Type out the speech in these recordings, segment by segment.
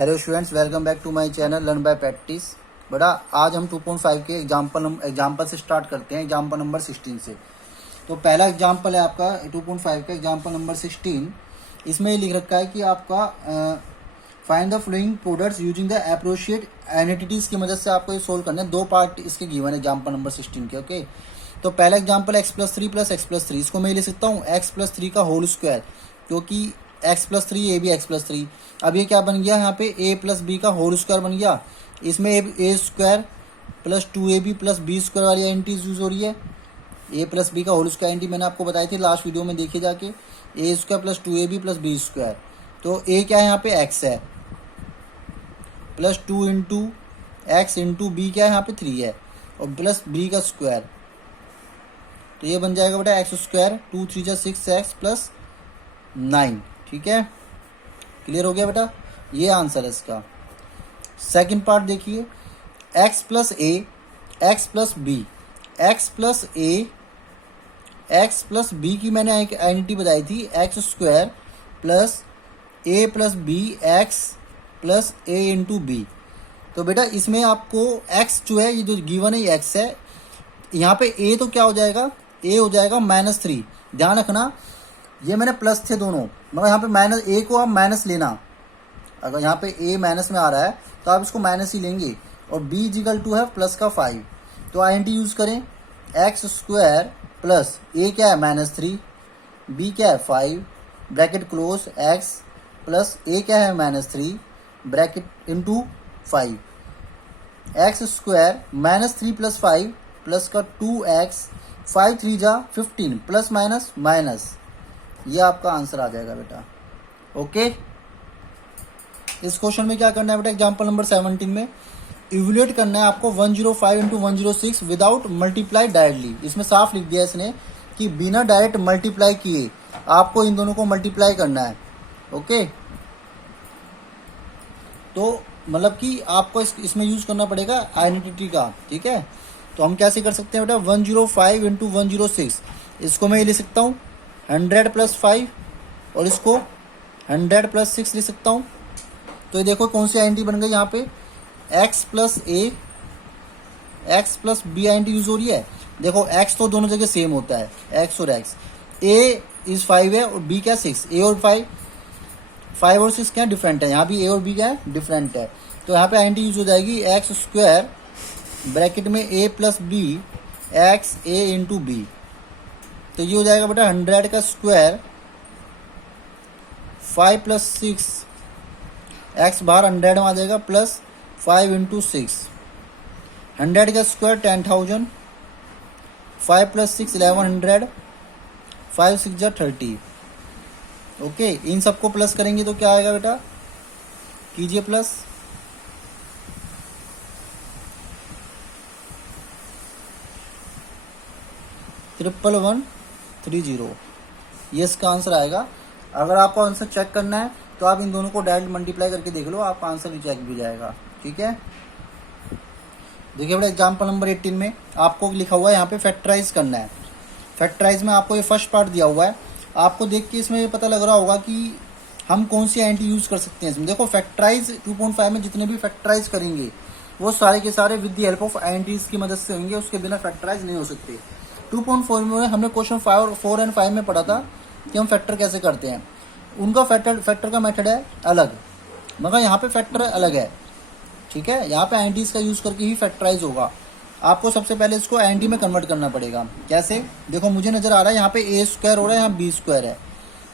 Hello students, welcome back to my channel learn by practice. बड़ा आज हम 2.5 के एग्जाम्पल से स्टार्ट करते हैं, एग्जाम्पल नंबर 16 से। तो पहला एग्जाम्पल है आपका 2.5 का एग्जाम्पल नंबर 16। इसमें ये लिख रखा है कि आपका find the flowing products using the appropriate entities की मदद से आपको ये सोल्व करना है। दो पार्ट इसके गिवन है एग्जाम्पल नंबर 16 के। ओके, तो पहला एग्जाम्पल x+3 इसको मैं लिख सकता हूँ x+3 का होल स्क्वायर, क्योंकि x+3 ए भी x+3। अब ये क्या बन गया, यहाँ पे a+b का होल स्क्वायर बन गया। इसमें a square plus 2ab plus B square वाली एंटीज यूज हो रही है। a+b का होल स्क्वायर एंटी मैंने आपको बताई थी लास्ट वीडियो में, देखिए जाके a square plus 2ab plus B square. तो a क्या है, यहाँ पे x है, plus 2 into X into B क्या है, यहाँ पे 3 है, और प्लस b का स्क्वायर। तो ये बन जाएगा बेटा एक्स स्क्वायर, 2 3 जा 6x प्लस 9। ठीक है, क्लियर हो गया बेटा, ये आंसर है इसका। सेकंड पार्ट देखिए, x plus A X plus B, X plus A X plus B की मैंने एक आइडेंटिटी बताई थी, X square plus A plus B X plus A into B. तो बेटा इसमें आपको x जो है, ये जो गिवन है ये x है, यहाँ पे a तो क्या हो जाएगा, a हो जाएगा -3। ध्यान रखना ये मैंने प्लस थे दोनों, मगर यहाँ पे माइनस ए को आप माइनस लेना। अगर यहाँ पे ए माइनस में आ रहा है तो आप इसको माइनस ही लेंगे, और b इक्वल टू है प्लस का 5। तो आइडेंटिटी यूज करें, एक्स स्क्वायर प्लस ए क्या है -3, b क्या है 5, ब्रैकेट क्लोज, x प्लस ए क्या है -3 bracket into 5, x square -3 plus 5 plus का 2x, 5 3 जा 15 प्लस माइनस माइनस, ये आपका आंसर आ जाएगा बेटा। ओके, इस क्वेश्चन में क्या करना है बेटा, एग्जांपल नंबर 17 में इवैल्यूएट करना है आपको 105 इंटू 106 विदाउट मल्टीप्लाई डायरेक्टली। इसमें साफ लिख दिया इसने कि बिना डायरेक्ट मल्टीप्लाई किए आपको इन दोनों को मल्टीप्लाई करना है। ओके, तो मतलब कि आपको इसमें यूज करना पड़ेगा आइडेंटिटी का। ठीक है, तो हम कैसे कर सकते हैं बेटा, 105 इंटू 106, इसको मैं ये लिख सकता हूँ 100 प्लस 5, और इसको 100 प्लस 6 लिख सकता हूँ। तो ये देखो कौन सी आइडेंटिटी बन गई, यहाँ पे x plus A X plus B identity use हो रही है। देखो x तो दोनों जगह सेम होता है, x और x, a इज 5 है और b क्या 6, a और 5 और 6 क्या डिफरेंट है, यहाँ भी a और b क्या है डिफरेंट है। तो यहाँ पे आइडेंटिटी यूज हो जाएगी एक्स स्क्वायर ब्रैकेट में a plus B X A into B. तो ये हो जाएगा बेटा 100 का स्क्वायर 5 प्लस 6, एक्स बाहर 100 में आ जाएगा, प्लस 5 इंटू 6, 100 का स्क्वायर 10,000, 5 प्लस 6 1100, 5 6 जा 30। ओके, इन सबको प्लस करेंगे तो क्या आएगा बेटा, कीजिए प्लस, ट्रिपल 130, ये इसका आंसर आएगा। अगर आपको आंसर चेक करना है तो आप इन दोनों को डायरेक्ट मल्टीप्लाई करके देख लो, आपका आंसर भी चेक भी जाएगा। ठीक है, देखिए बेटा एग्जांपल नंबर 18 में आपको लिखा हुआ है यहाँ पे फैक्टराइज करना है। फैक्टराइज में आपको ये फर्स्ट पार्ट दिया हुआ है, आपको देख के इसमें ये पता लग रहा होगा कि हम कौन सी आइडेंटिटी यूज कर सकते हैं इसमें। देखो फैक्टराइज 2.5 में जितने भी फैक्टराइज करेंगे वो सारे के सारे with the help of identities की मदद से होंगे, उसके बिना फैक्टराइज नहीं हो सकते। 2.4 में हमने क्वेश्चन 4 एंड 5 में पढ़ा था कि हम फैक्टर कैसे करते हैं, उनका फैक्टर का मेथड है अलग, मगर यहाँ पे फैक्टर अलग है। ठीक है, यहाँ पे आइडेंटिटीज का यूज करके ही फैक्टराइज होगा। आपको सबसे पहले इसको आइडेंटिटी में कन्वर्ट करना पड़ेगा। कैसे, देखो मुझे नजर आ रहा है यहाँ पे ए स्क्वायर हो रहा है, यहाँ बी स्क्वायर है,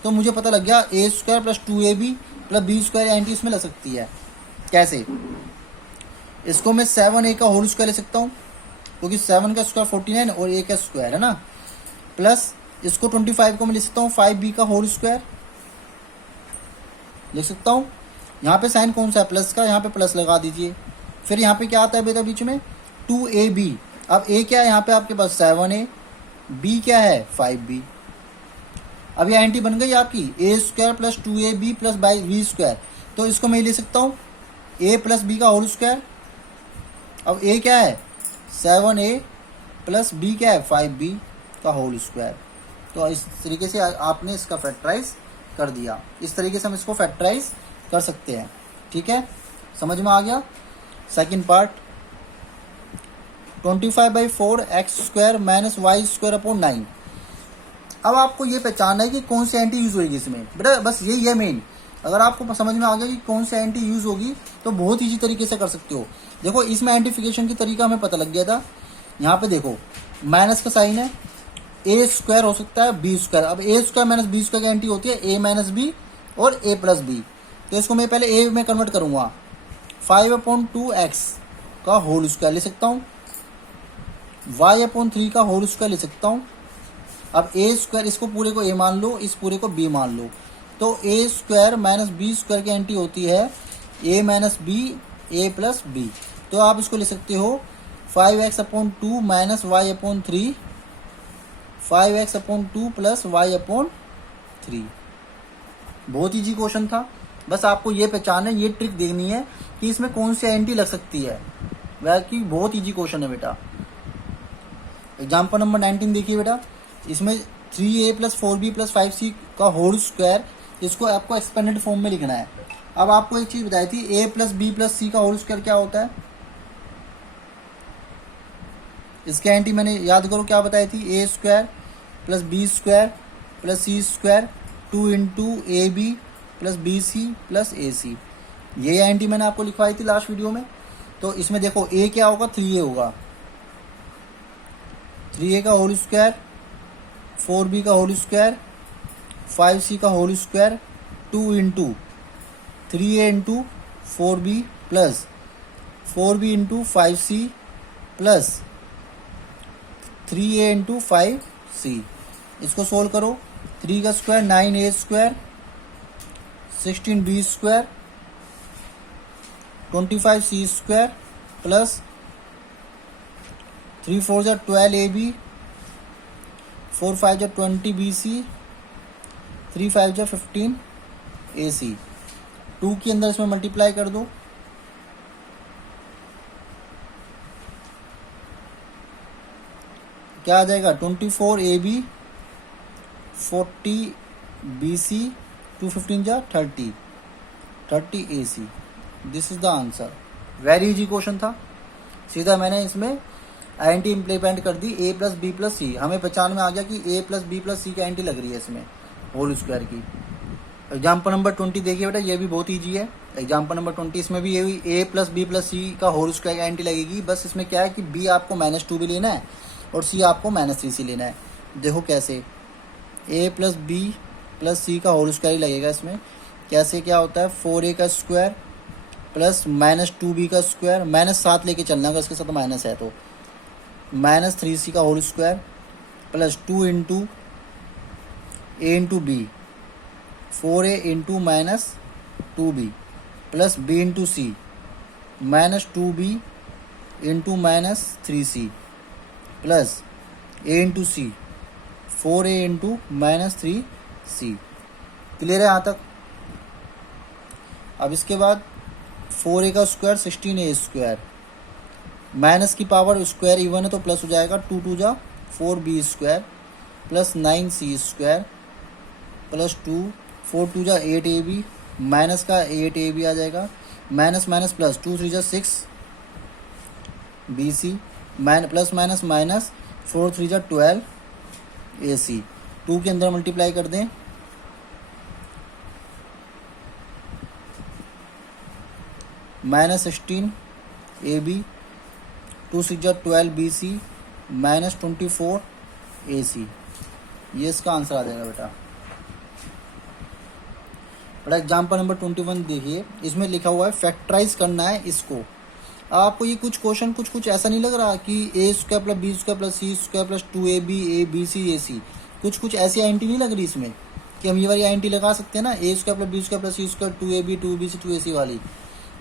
तो मुझे पता लग गया A square plus 2ab plus B square identity इसमें लग सकती है। कैसे, इसको मैं 7a का होल स्क्वायर ले सकता हूँ, क्योंकि 7 का स्क्वायर 49 और a का स्क्वायर है ना, प्लस इसको 25 को मैं लिख सकता हूँ 5b का होल स्क्वायर लिख सकता हूँ। यहाँ पे साइन कौन सा है, प्लस का, यहाँ पे प्लस लगा दीजिए। फिर यहाँ पे क्या आता है बेटा बीच में 2ab, अब a क्या है यहाँ पे आपके पास 7a, b क्या है 5b। अब ये आइडेंटिटी बन गई आपकी a square plus 2ab plus by B square. तो इसको मैं ले सकता हूँ a प्लस b का होल स्क्वायर। अब a क्या है 7a प्लस b क्या है 5b का होल स्क्वायर। तो इस तरीके से आपने इसका फैक्टराइज कर दिया। इस तरीके से हम इसको फैक्टराइज कर सकते हैं। ठीक है, समझ में आ गया। Second part 25/4 X square minus Y square upon 9। अब आपको ये पहचानना है कि कौन सी एंटी यूज होगी इसमें। बेटा बस यही है मेन। अगर आपको समझ में आ गया कि कौन सी एंटी यूज होगी तो बहुत ईजी तरीके से कर सकते हो। देखो इसमें एंटीफिकेशन की तरीका हमें पता लग गया था। यहाँ पे देखो माइनस का साइन है, ए स्क्वायर हो सकता है बी स्क्वायर। अब ए स्क्वायर माइनस बी स्क्वायर की एंटी होती है ए माइनस बी और ए प्लस बी। तो इसको मैं पहले ए में कन्वर्ट करूंगा। 5/2 एक्स का होल स्क्वायर ले सकता हूँ, y/3 का होल स्क्वायर ले सकता हूँ। अब ए स्क्वायर, इसको पूरे को ए मान लो, इस पूरे को बी मान लो। तो ए स्क्वायर माइनस बी स्क्वायर की एंटी होती है ए माइनस बी ए प्लस बी। तो आप इसको ले सकते हो 5x/2 minus y/3, 5x/2 plus y/3। बहुत ईजी क्वेश्चन था। बस आपको ये पहचानना है, ये ट्रिक देखनी है कि इसमें कौन सी एंटी लग सकती है। वह कि बहुत ईजी क्वेश्चन है बेटा। एग्जाम्पल नंबर 19 देखिए बेटा। इसमें 3a plus 4b plus 5c का होल स्क्वायर, इसको आपको एक्सपेंडेड फॉर्म में लिखना है। अब आपको एक चीज बताई थी, a plus B plus C का होल स्क्वायर क्या होता है। इसके एंटी मैंने याद करो क्या बताई थी, A square plus B square plus C square 2 into A B plus B C plus A C. ये एंटी मैंने आपको लिखवाई थी लास्ट वीडियो में। तो इसमें देखो ए क्या होगा, 3a होगा, 3a का होल स्क्वायर, 4b का होल स्क्वायर, 5c का whole square 2 into 3a into 4b plus 4b into 5c plus 3a into 5c। इसको सोल्व करो। 3 का square 9a square, 16b square, 25c square plus 3 4 जा 12ab, 4 5 जा 20bc, 3 5 जा 15ac। 2 के अंदर इसमें मल्टीप्लाई कर दो। क्या आ जाएगा, 24ab 40bc, 2 15 जा 30ac। This is the answer. Very easy question था। सीधा मैंने इसमें एंटी इम्प्लीमेंट कर दी, a प्लस बी प्लस सी। हमें पहचान में आ गया कि a प्लस बी प्लस सी की एंटी लग रही है इसमें होल स्क्वायर की। एग्जाम्पल नंबर 20 देखिए बेटा, ये भी बहुत ईजी है। एग्जाम्पल नंबर 20, इसमें भी ये a plus B plus C का होल स्क्वायर की एंटी लगेगी। बस इसमें क्या है कि b आपको -2 भी लेना है और c आपको -3c लेना है। देखो कैसे, a plus B plus C का होल स्क्वायर ही लगेगा इसमें। कैसे क्या होता है, 4a का स्क्वायर प्लस -2b का स्क्वायर, -7 लेके चलना अगर इसके साथ माइनस है तो, -3c का whole square plus 2 into a into B, 4a into -2b plus b into C, -2b into -3c plus a into C, 4a into -3c। Clear है यहाँ तक। अब इसके बाद 4a का स्क्वायर 16a स्क्वायर, माइनस की power square even है तो प्लस हो जाएगा, 2 2 जा 4b square plus 9c square plus 2 4 2 जा 8ab, माइनस का 8ab आ जाएगा, माइनस माइनस प्लस 2 3 जा 6bc, प्लस माइनस माइनस 4 3 जा 12ac। 2 के अंदर मल्टीप्लाई कर दें, -16ab, 2 6 जा 12bc, -24ac। ये इसका आंसर आ जाएगा बेटा। बड़ा एग्जाम्पल नंबर 21 देखिए। इसमें लिखा हुआ है फैक्टराइज करना है इसको। आपको ये कुछ क्वेश्चन कुछ ऐसा नहीं लग रहा कि a square plus B square plus C square plus 2ab a b c a c, कुछ ऐसी आइडेंटिटी नहीं लग रही इसमें कि हम ये वाली आइडेंटिटी लगा सकते हैं ना, a square plus B square plus C square 2ab 2bc 2ac वाली।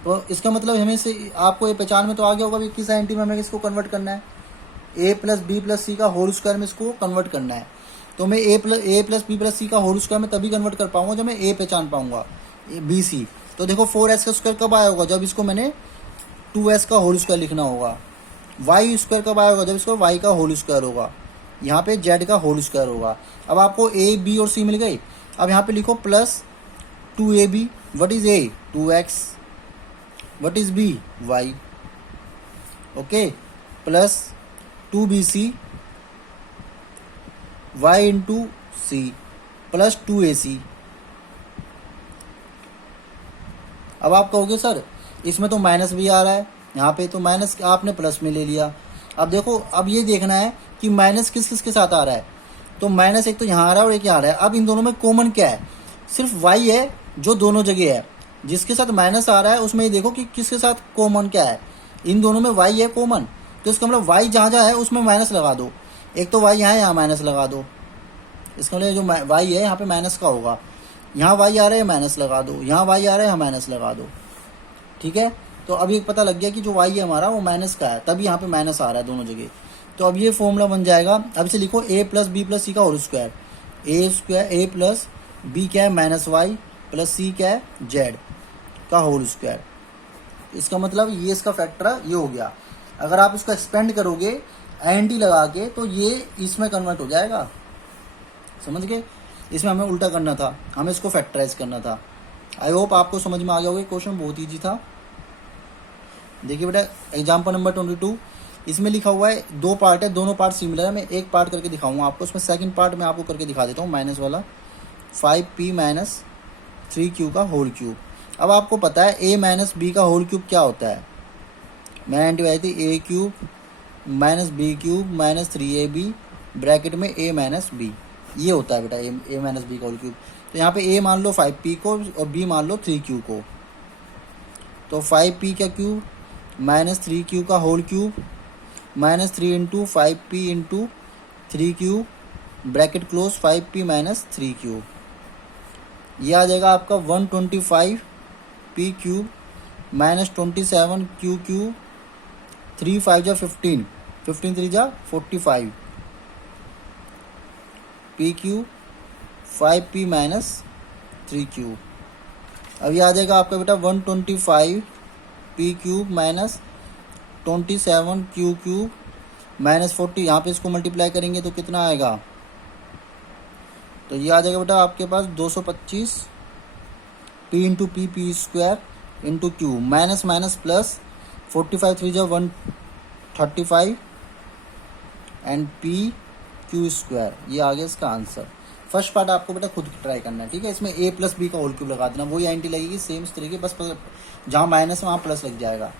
तो इसका मतलब हमें से आपको ये पहचान में तो आ गया होगा कि किस आइडेंटिटी में हमें इसको कन्वर्ट करना है। a plus B plus C का होल स्क्वायर में इसको कन्वर्ट करना है। तो मैं a plus B plus C का होल स्क्वायर में तभी कन्वर्ट कर पाऊंगा जब मैं a पहचान पाऊंगा, बी सी। तो देखो 4s का स्क्वायर कब आया होगा, जब इसको मैंने 2s का होल स्क्वायर लिखना होगा। y स्क्वायर कब आया होगा, जब इसको y का होल स्क्वायर होगा। यहाँ पे z का होल स्क्वायर होगा। अब आपको a b और c मिल गई। अब यहाँ पे लिखो plus 2ab, what is a, 2x what is B, Y, okay, plus 2bc Y into C plus 2ac। अब आप कहोगे सर इसमें तो माइनस भी आ रहा है, यहाँ पे तो माइनस आपने प्लस में ले लिया। अब देखो, अब ये देखना है कि माइनस किस किस के साथ आ रहा है। तो माइनस एक तो यहाँ आ रहा है और एक यहाँ आ रहा है। अब इन दोनों में कॉमन क्या है, सिर्फ वाई है जो दोनों जगह है। जिसके साथ माइनस आ रहा है उसमें ये देखो कि किसके साथ कॉमन क्या है, इन दोनों में वाई है कॉमन। तो इसका मतलब वाई जहाँ जहाँ है उसमें माइनस लगा दो। एक तो वाई यहाँ है, यहाँ माइनस लगा दो। इसका मतलब जो वाई है यहाँ पे माइनस का होगा। यहाँ वाई आ रहा है माइनस लगा दो, यहाँ वाई आ रहा है यहाँ माइनस लगा दो। ठीक है, तो अब ये पता लग गया कि जो वाई है हमारा वो माइनस का है, तभी यहाँ पे माइनस आ रहा है दोनों जगह। तो अब ये फॉर्मूला बन जाएगा। अब इसे लिखो a plus B plus C का whole square. a plus B क्या है माइनस वाई प्लस सी क्या है जेड का होल स्क्वायर। इसका मतलब ये इसका फैक्टर ये हो गया। अगर आप इसको एक्सपेंड करोगे एंटी लगा के तो ये इसमें कन्वर्ट हो जाएगा, समझ गए। इसमें हमें उल्टा करना था, हमें इसको फैक्टराइज करना था। आई होप आपको समझ में आ गया होगा। क्वेश्चन बहुत ईजी था। देखिए बेटा एग्जाम्पल नंबर 22, इसमें लिखा हुआ है दो पार्ट है, दोनों पार्ट सिमिलर है। मैं एक पार्ट करके दिखाऊंगा आपको, उसमें सेकंड पार्ट मैं आपको करके दिखा देता हूँ, माइनस वाला 5p माइनस 3q का होल क्यूब। अब आपको पता है a माइनस बी का होल क्यूब क्या होता है। मैंने एंटी आई थी a cube minus B cube minus 3ab bracket में a माइनस बी, ये होता है बेटा a माइनस बी का होल क्यूब। तो यहाँ पे a मान लो 5p को और b मान लो 3q को। तो 5p का क्यूब माइनस 3q का whole cube minus 3 into 5p into 3q bracket close 5p minus 3q। ये आ जाएगा आपका 125p cube minus 27q cube 3 5 जा 15 15 3 जा 45 p cube 5p minus 3q। अब ये आ जाएगा आपका बेटा 125p cube minus 27q cube minus 40। यहाँ पे इसको मल्टीप्लाई करेंगे तो कितना आएगा, तो ये आ जाएगा बेटा आपके पास 225 p into P square into Q minus minus plus 45 3 जा 135 एंड पी क्यू स्क्वायर। ये आ गया इसका आंसर। फर्स्ट पार्ट आपको बेटा खुद ट्राई करना है, ठीक है। इसमें a प्लस बी का होल क्यूब लगा देना, वही एंटी लगेगी सेम इस तरीके, बस जहाँ माइनस है वहाँ प्लस लग जाएगा,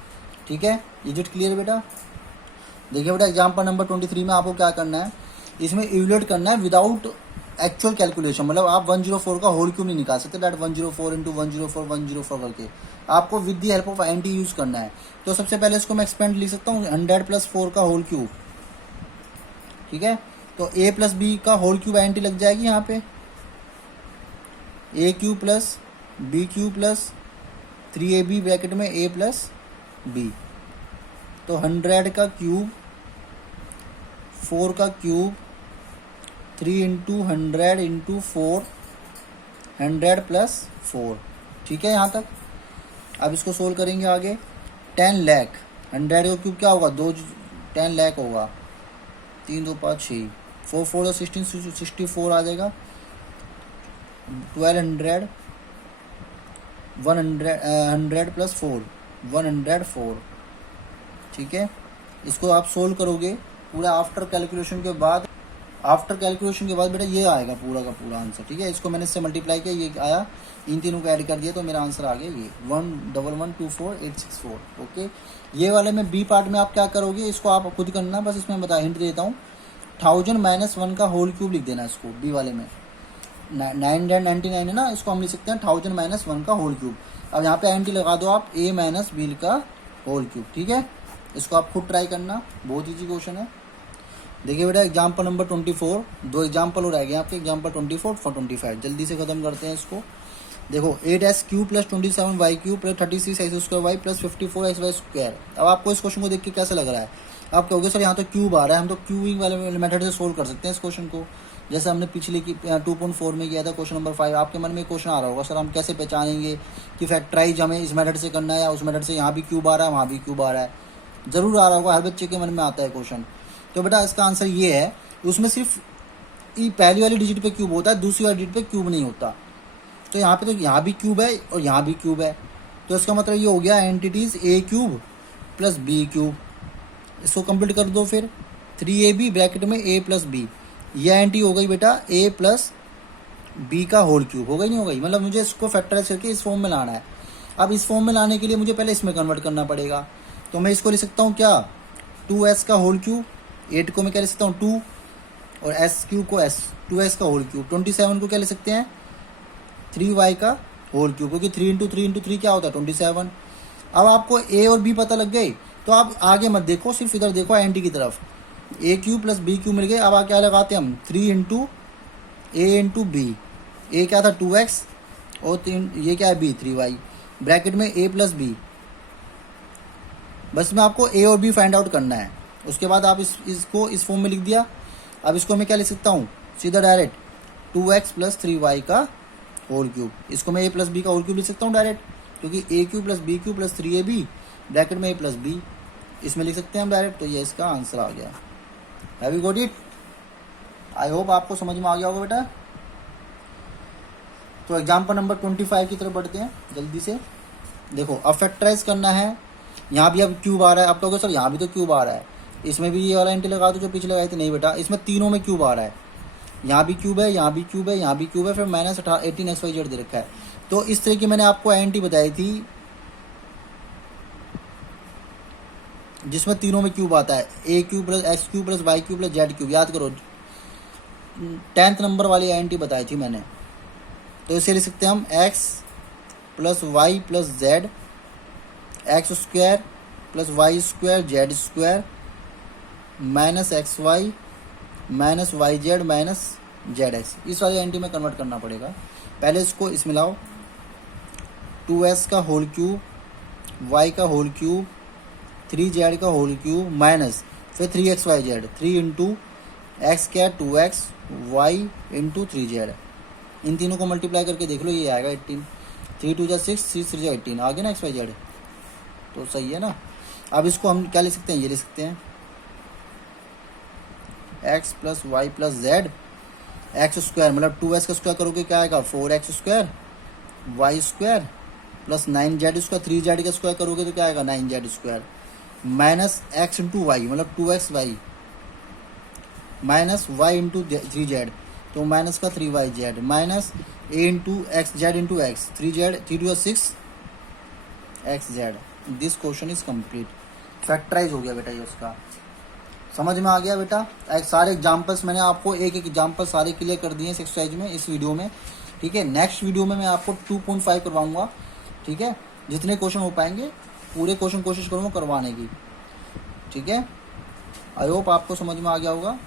ठीक है। इज इट क्लियर बेटा। देखिए बेटा एग्जाम्पल नंबर 23 में आपको क्या करना है, इसमें इवैल्यूएट करना है विदाउट एक्चुअल कैलकुलेशन। मतलब आप 104 का होल क्यूब नहीं निकाल सकते, डेट 104 इंटू 104 104 करके आपको with the help of anti use करना है। तो सबसे पहले इसको मैं एक्सपेंड लिख सकता हूँ 100 प्लस 4 का होल क्यूब, ठीक है। तो a प्लस बी का होल क्यूब एंटी लग जाएगी यहाँ पे, a cube plus B cube plus 3ab bracket में a प्लस बी। तो 100 का क्यूब 4 का क्यूब 3 इंटू 100 इंटू 4 100 प्लस 4, ठीक है यहाँ तक। अब इसको सोल्व करेंगे आगे। 10 लाख 100 का क्यूब क्या होगा 10 लाख होगा, 3 2 5 6 4 4 16 64 आ जाएगा। 1200 100 प्लस 4 104, ठीक है। इसको आप सोल्व करोगे पूरा आफ्टर कैलकुलेशन के बाद बेटा ये आएगा पूरा का पूरा आंसर, ठीक है। इसको मैंने इससे मल्टीप्लाई किया, ये आया, इन तीनों को ऐड कर दिया तो मेरा आंसर आ गया ये 11124 ओके। ये वाले में बी पार्ट में आप क्या करोगे, इसको आप खुद करना, बस इसमें बता हिंट देता हूँ। 1000 माइनस 1 का होल क्यूब लिख देना इसको बी वाले में। 999 है ना, इसको हम लिख सकते हैं 1000 माइनस 1 का होल क्यूब। अब यहाँ पे एंटी लगा दो आप a माइनस बी का होल क्यूब, ठीक है। इसको आप खुद ट्राई करना, बहुत ईजी क्वेश्चन है। देखिए बेटा एग्जाम्पल नंबर 24, दो एग्जाम्पल और रह गए आपके, एग्जाम्पल 24 और 25। जल्दी से खत्म करते हैं इसको। देखो 8s cube plus 27y cube plus 36x square Y plus 54xy square. अब आपको इस क्वेश्चन को देख के कैसा लग रहा है, आप कहोगे सर यहाँ तो क्यूब आ रहा है, हम तो क्यूबिंग वाले मेथड से सोल्व कर सकते हैं इस क्वेश्चन को, जैसे हमने पिछले की 2.4 में किया था क्वेश्चन नंबर 5। आपके मन में क्वेश्चन आ रहा होगा सर हम कैसे पहचानेंगे कि फैक्टराइज हमें इस मेथड से करना है या उस मेथड से, यहाँ भी क्यूब आ रहा है वहाँ भी क्यूब आ रहा है, जरूर आ रहा होगा, हर बच्चे के मन में आता है क्वेश्चन। तो बेटा इसका आंसर ये है, उसमें सिर्फ पहली वाली डिजिट पे क्यूब होता है, दूसरी वाली डिजिट पे क्यूब नहीं होता। तो यहाँ पे तो यहाँ भी क्यूब है और यहाँ भी क्यूब है, तो इसका मतलब ये हो गया एंटिटीज ए क्यूब प्लस बी क्यूब। इसको कंप्लीट कर दो फिर 3ab ब्रैकेट में a प्लस बी, यह एंटी हो गई बेटा a प्लस बी का होल क्यूब। हो गई नहीं हो गई, मतलब मुझे इसको फैक्टराइज करके इस फॉर्म में लाना है। अब इस फॉर्म में लाने के लिए मुझे पहले इसमें कन्वर्ट करना पड़ेगा। तो मैं इसको लिख सकता हूँ क्या, 2s का होल क्यूब, 8 को मैं क्या लिख सकता हूँ 2, और s क्यूब को s, 2s का होल क्यूब। 27 को क्या लिख सकते हैं 3y का होल क्यूब, क्योंकि 3 इंटू 3 इंटू 3 क्या होता है 27। अब आपको a और b पता लग गए तो आप आगे मत देखो, सिर्फ इधर देखो एंटी की तरफ। a cube plus b cube मिल गए। अब क्या लगाते हैं हम 3 into a into B. a क्या था 2x और ये क्या है b 3y, ब्रैकेट में a प्लस बी। बस में आपको a और b फाइंड आउट करना है। उसके बाद आप इसको इस फॉर्म में लिख दिया। अब इसको मैं क्या लिख सकता हूँ सीधा डायरेक्ट 2x प्लस 3y का होल क्यूब। इसको मैं a प्लस बी का होल क्यूब लिख सकता हूँ डायरेक्ट, क्योंकि a cube plus b cube plus 3ab bracket में a प्लस बी, इसमें लिख सकते हैं हम डायरेक्ट। तो ये इसका आंसर आ गया। Have you got it? I hope आपको समझ में आ गया होगा बेटा। तो एग्जाम्पल नंबर 25 की तरफ बढ़ते हैं जल्दी से। देखो अब फैक्टराइज करना है। यहाँ भी अब क्यूब आ रहा है। आप कहोगे सर यहाँ भी तो क्यूब आ रहा है, इसमें भी ये वाला एंटी लगा दो जो पीछे लगाए थे। नहीं बेटा, इसमें तीनों में क्यूब आ रहा है। यहाँ भी क्यूब है, यहाँ भी क्यूब है, यहाँ भी क्यूब है, फिर माइनस 18xyz दे रखा है। तो इस तरह की मैंने आपको एंटी बताई थी जिसमें तीनों में क्यूब आता है, A cube plus X cube plus Y cube plus Z cube. याद करो 10th नंबर वाली एंटी बताई थी मैंने। तो इसे लिख सकते हैं हम X plus Y plus Z, X square plus Y square Z square minus X Y minus Y Z minus Z X. इस वाली एंटी में कन्वर्ट करना पड़ेगा। पहले इसको इसमें लाओ, 2s का होल क्यूब, y का होल क्यूब, 3z का होल क्यूब माइनस फिर 3xyz, 3 इंटू एक्स क्या 2x y इंटू 3z। इन तीनों को मल्टीप्लाई करके देख लो, ये आएगा 18। 3 2 6, 3 3 18 आ गया ना xyz। तो सही है ना। अब इसको हम क्या लिख सकते हैं, ये लिख सकते हैं x plus Y plus Z, X square मतलब 2s का स्क्वायर करोगे क्या आएगा 4x square, Y square plus 9z square, 3z का स्क्वायर करोगे तो क्या आएगा 9z square, minus x into Y मतलब 2xy minus y into 3z तो माइनस का 3yz minus a into X Z into X 3z 3 2 6 xz। This question is complete. Factorise हो गया बेटा ये उसका। समझ में आ गया बेटा। एक सारे एग्जाम्पल्स मैंने आपको एक एक एग्जाम्पल सारे क्लियर कर दिए इस एक्सरसाइज में, इस वीडियो में। ठीक है, नेक्स्ट वीडियो में मैं आपको 2.5 करवाऊंगा। ठीक है, जितने क्वेश्चन हो पाएंगे पूरे क्वेश्चन कोशिश करूँगा करवाने की। ठीक है, आई होप आपको समझ में आ गया होगा।